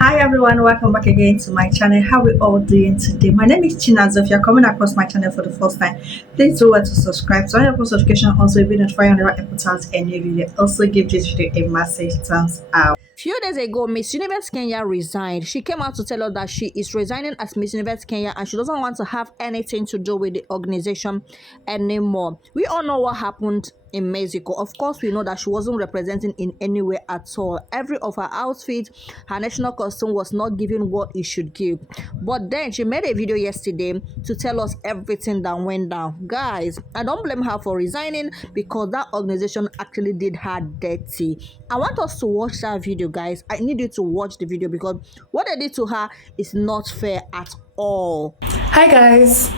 Hi everyone, welcome back again to my channel. How we all doing today? My name is Chinazo. If you're coming across my channel for the first time, please do well to subscribe. So your post notification also be notified whenever I put out a new video. Also give this video a massive thumbs up. Few days ago, Miss Universe Kenya resigned. She came out to tell us that she is resigning as Miss Universe Kenya and she doesn't want to have anything to do with the organization anymore. We all know what happened in Mexico. Of course, we know that she wasn't representing in any way at all. Every of her outfit, her national costume was not giving what it should give. But then she made a video yesterday to tell us everything that went down. Guys, I don't blame her for resigning because that organization actually did her dirty. I want us to watch that video, guys. I need you to watch the video because what they did to her is not fair at all. Hi guys!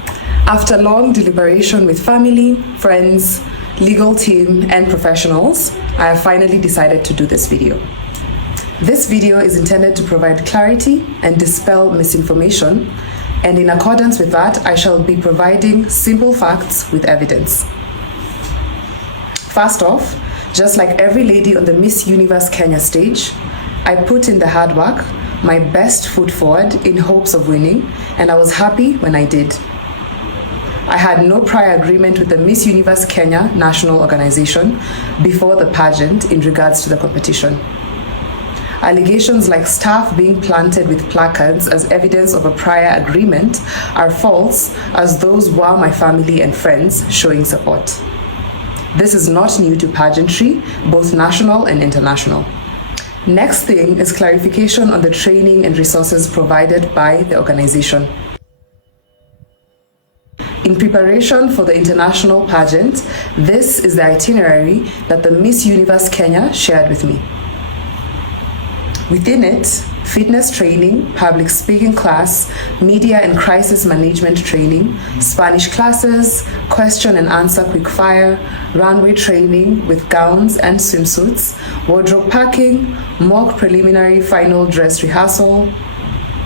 After long deliberation with family, friends, legal team, and professionals, I have finally decided to do this video. This video is intended to provide clarity and dispel misinformation, and in accordance with that, I shall be providing simple facts with evidence. First off, just like every lady on the Miss Universe Kenya stage, I put in the hard work, my best foot forward in hopes of winning, and I was happy when I did. I had no prior agreement with the Miss Universe Kenya national organization before the pageant in regards to the competition. Allegations like staff being planted with placards as evidence of a prior agreement are false, as those were my family and friends showing support. This is not new to pageantry, both national and international. Next thing is clarification on the training and resources provided by the organization. In preparation for the international pageant, this is the itinerary that the Miss Universe Kenya shared with me. Within it, fitness training, public speaking class, media and crisis management training, Spanish classes, question and answer quickfire, runway training with gowns and swimsuits, wardrobe packing, mock preliminary final dress rehearsal,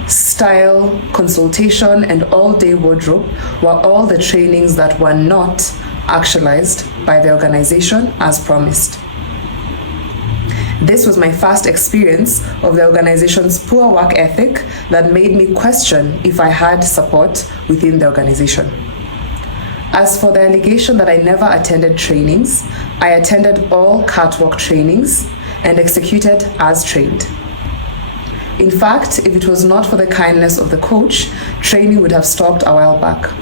style, consultation, and all-day wardrobe were all the trainings that were not actualized by the organization as promised. This was my first experience of the organization's poor work ethic that made me question if I had support within the organization. As for the allegation that I never attended trainings, I attended all catwalk trainings and executed as trained. In fact, if it was not for the kindness of the coach, training would have stopped a while back.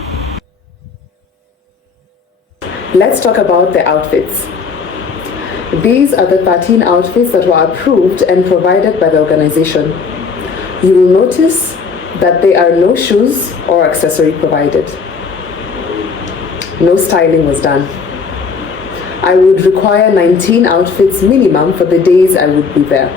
Let's talk about the outfits. These are the 13 outfits that were approved and provided by the organization. You will notice that there are no shoes or accessory provided. No styling was done. I would require 19 outfits minimum for the days I would be there.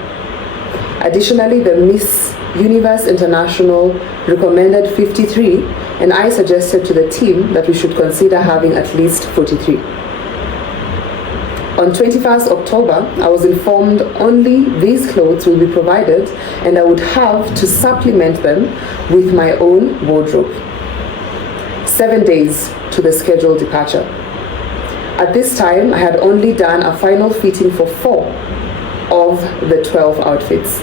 Additionally, the Miss Universe International recommended 53, and I suggested to the team that we should consider having at least 43. On 21st October, I was informed only these clothes will be provided and I would have to supplement them with my own wardrobe. 7 days to the scheduled departure. At this time, I had only done a final fitting for 4 of the 12 outfits.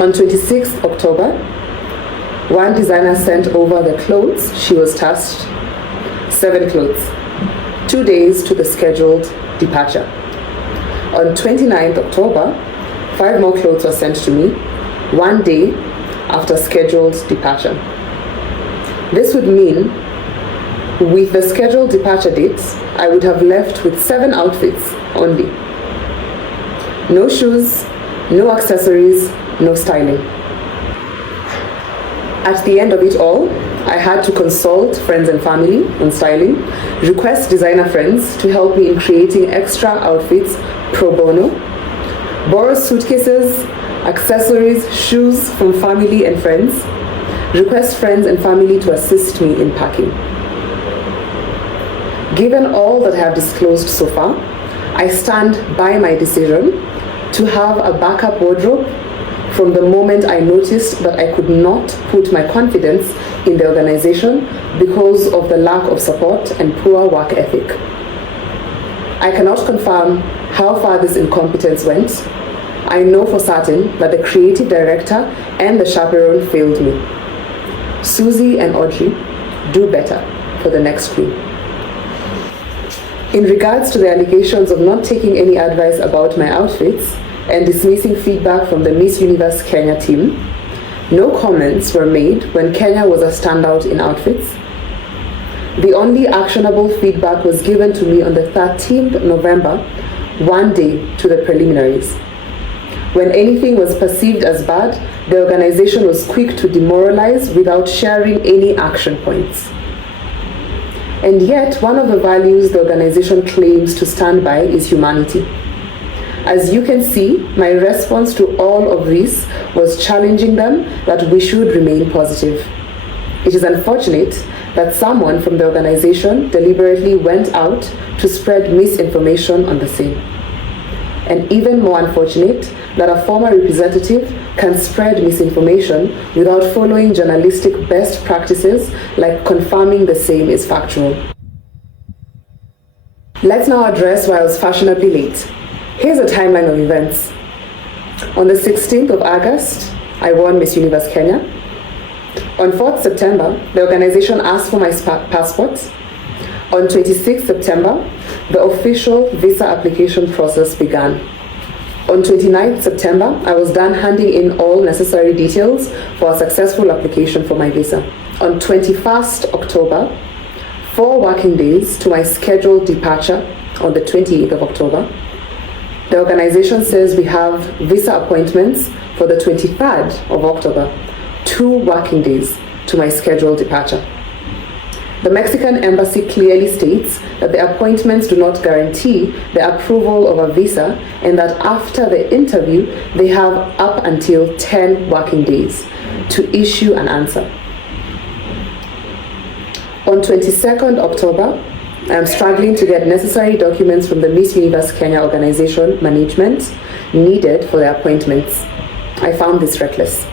On 26th October, one designer sent over the clothes she was tasked, 7 clothes. 2 days to the scheduled departure. On 29th October, 5 more clothes were sent to me, 1 day after scheduled departure. This would mean, with the scheduled departure dates, I would have left with 7 outfits only. No shoes, no accessories, no styling. At the end of it all, I had to consult friends and family on styling, request designer friends to help me in creating extra outfits pro bono, borrow suitcases, accessories, shoes from family and friends, request friends and family to assist me in packing. Given all that I have disclosed so far, I stand by my decision to have a backup wardrobe from the moment I noticed that I could not put my confidence in the organization because of the lack of support and poor work ethic. I cannot confirm how far this incompetence went. I know for certain that the creative director and the chaperone failed me. Susie and Audrey, do better for the next queen. In regards to the allegations of not taking any advice about my outfits and dismissing feedback from the Miss Universe Kenya team, no comments were made when Kenya was a standout in outfits. The only actionable feedback was given to me on the 13th November, one day to the preliminaries. When anything was perceived as bad, the organization was quick to demoralize without sharing any action points. And yet, one of the values the organization claims to stand by is humanity. As you can see, my response to all of this was challenging them that we should remain positive. It is unfortunate that someone from the organization deliberately went out to spread misinformation on the same. And even more unfortunate that a former representative can spread misinformation without following journalistic best practices like confirming the same is factual. Let's now address why I was fashionably late. Here's a timeline of events. On the 16th of August, I won Miss Universe Kenya. On 4th September, the organization asked for my passport. On 26th September, the official visa application process began. On 29th September, I was done handing in all necessary details for a successful application for my visa. On 21st October, 4 working days to my scheduled departure on the 28th of October, the organization says we have visa appointments for the 23rd of October, 2 working days to my scheduled departure. The Mexican embassy clearly states that the appointments do not guarantee the approval of a visa and that after the interview, they have up until 10 working days to issue an answer. On 22nd October, I am struggling to get necessary documents from the Miss Universe Kenya organization management needed for the appointments. I found this reckless.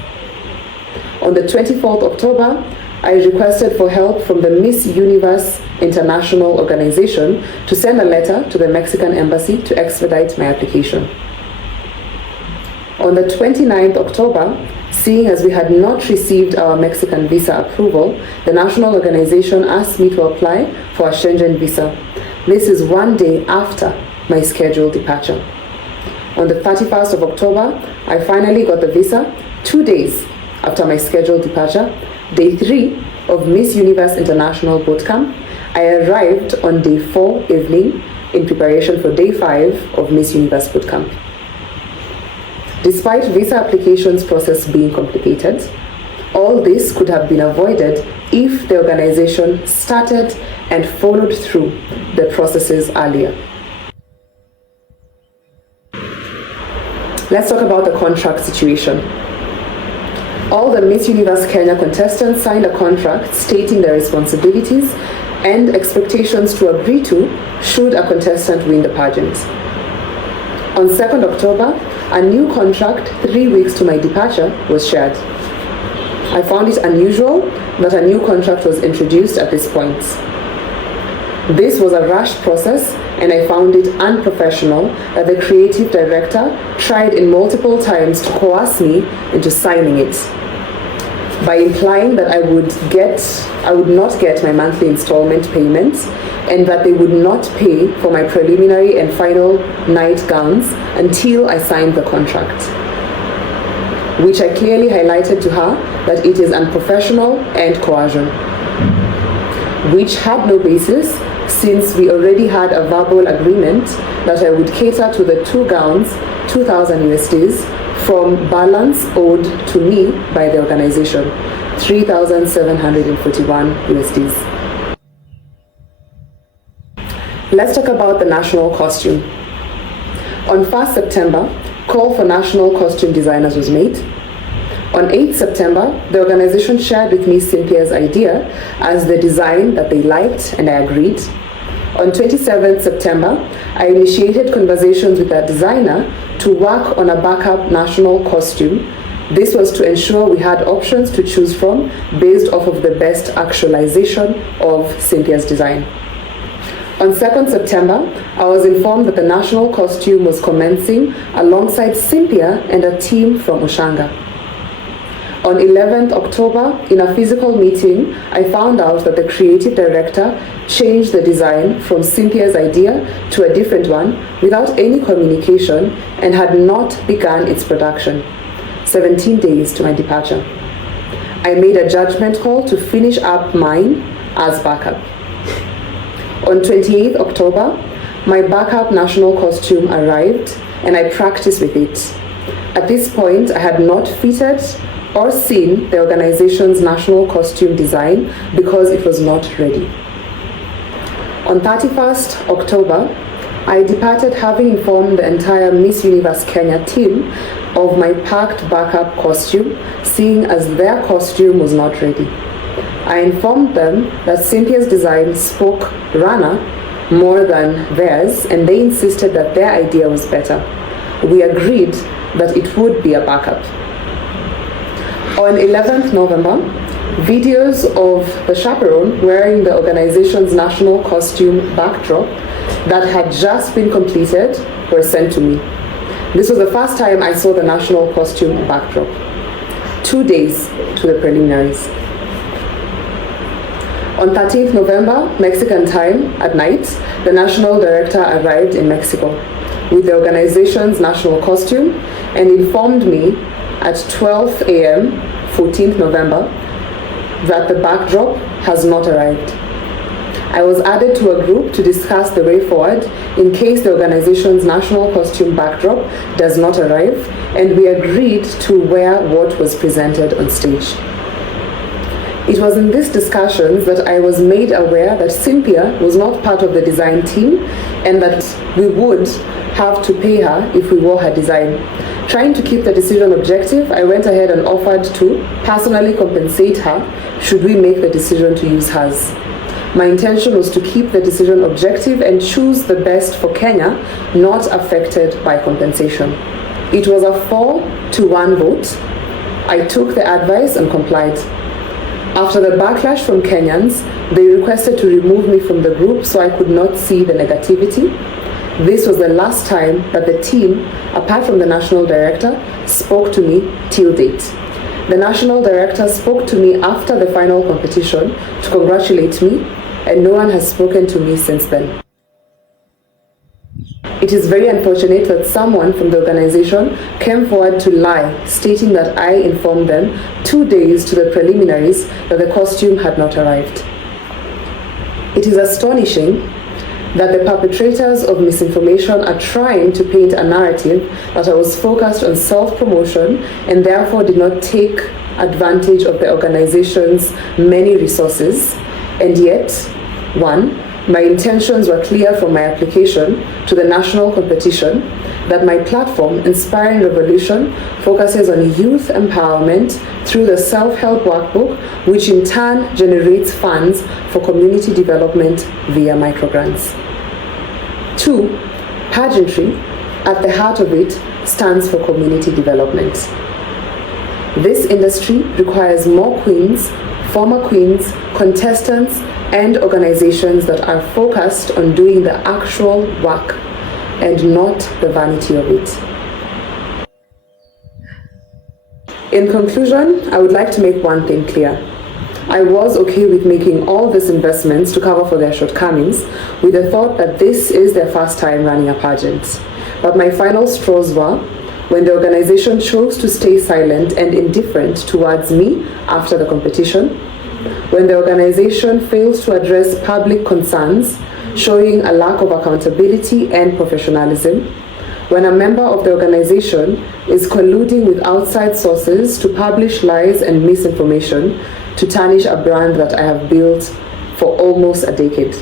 On the 24th October, I requested for help from the Miss Universe International organization to send a letter to the Mexican embassy to expedite my application. On the 29th October, seeing as we had not received our Mexican visa approval, the national organization asked me to apply for a Schengen visa. This is one day after my scheduled departure. On the 31st of October, I finally got the visa 2 days after my scheduled departure. Day 3 of Miss Universe International Bootcamp, I arrived on day 4 evening in preparation for day 5 of Miss Universe Bootcamp. Despite visa applications process being complicated, all this could have been avoided if the organization started and followed through the processes earlier. Let's talk about the contract situation. All the Miss Universe Kenya contestants signed a contract stating their responsibilities and expectations to agree to should a contestant win the pageant. On 2nd October, a new contract 3 weeks to my departure was shared. I found it unusual that a new contract was introduced at this point. This was a rushed process, and I found it unprofessional that the creative director tried in multiple times to coerce me into signing it, by implying that I would not get my monthly installment payments and that they would not pay for my preliminary and final night gowns until I signed the contract, which I clearly highlighted to her that it is unprofessional and coercion, which had no basis since we already had a verbal agreement that I would cater to the 2 gowns, 2,000 USDs, from balance owed to me by the organization, 3,741 USDs. Let's talk about the national costume. On 1st September, call for national costume designers was made. On 8th September, the organization shared with me Cynthia's idea as the design that they liked, and I agreed. On 27th September, I initiated conversations with that designer to work on a backup national costume. This was to ensure we had options to choose from based off of the best actualization of Cynthia's design. On 2nd September, I was informed that the national costume was commencing alongside Cynthia and a team from Ushanga. On 11th October, in a physical meeting, I found out that the creative director changed the design from Cynthia's idea to a different one without any communication and had not begun its production. 17 days to my departure. I made a judgment call to finish up mine as backup. On 28th October, my backup national costume arrived and I practiced with it. At this point, I had not fitted or seen the organization's national costume design because it was not ready. On 31st October, I departed having informed the entire Miss Universe Kenya team of my packed backup costume, seeing as their costume was not ready. I informed them that Cynthia's design spoke Rana more than theirs, and they insisted that their idea was better. We agreed that it would be a backup. On 11th November, videos of the chaperone wearing the organization's national costume backdrop that had just been completed were sent to me. This was the first time I saw the national costume backdrop. 2 days to the preliminaries. On 13th November, Mexican time, at night, the national director arrived in Mexico with the organization's national costume and informed me at 12 a.m., 14th November, that the backdrop has not arrived. I was added to a group to discuss the way forward in case the organization's national costume backdrop does not arrive, and we agreed to wear what was presented on stage. It was in these discussions that I was made aware that Cynthia was not part of the design team and that we would have to pay her if we wore her design. Trying to keep the decision objective, I went ahead and offered to personally compensate her should we make the decision to use hers. My intention was to keep the decision objective and choose the best for Kenya, not affected by compensation. It was a 4-1 vote. I took the advice and complied. After the backlash from Kenyans, they requested to remove me from the group so I could not see the negativity. This was the last time that the team, apart from the national director, spoke to me till date. The national director spoke to me after the final competition to congratulate me, and no one has spoken to me since then. It is very unfortunate that someone from the organization came forward to lie, stating that I informed them 2 days to the preliminaries that the costume had not arrived. It is astonishing that the perpetrators of misinformation are trying to paint a narrative that I was focused on self-promotion and therefore did not take advantage of the organization's many resources, and yet, 1, my intentions were clear from my application to the national competition that my platform, Inspiring Revolution, focuses on youth empowerment through the self-help workbook, which in turn generates funds for community development via microgrants. 2, pageantry, at the heart of it, stands for community development. This industry requires more queens, former queens, contestants, and organizations that are focused on doing the actual work and not the vanity of it. In conclusion, I would like to make one thing clear. I was okay with making all these investments to cover for their shortcomings with the thought that this is their first time running a pageant. But my final straws were when the organization chose to stay silent and indifferent towards me after the competition, when the organization fails to address public concerns, showing a lack of accountability and professionalism, when a member of the organization is colluding with outside sources to publish lies and misinformation to tarnish a brand that I have built for almost a decade.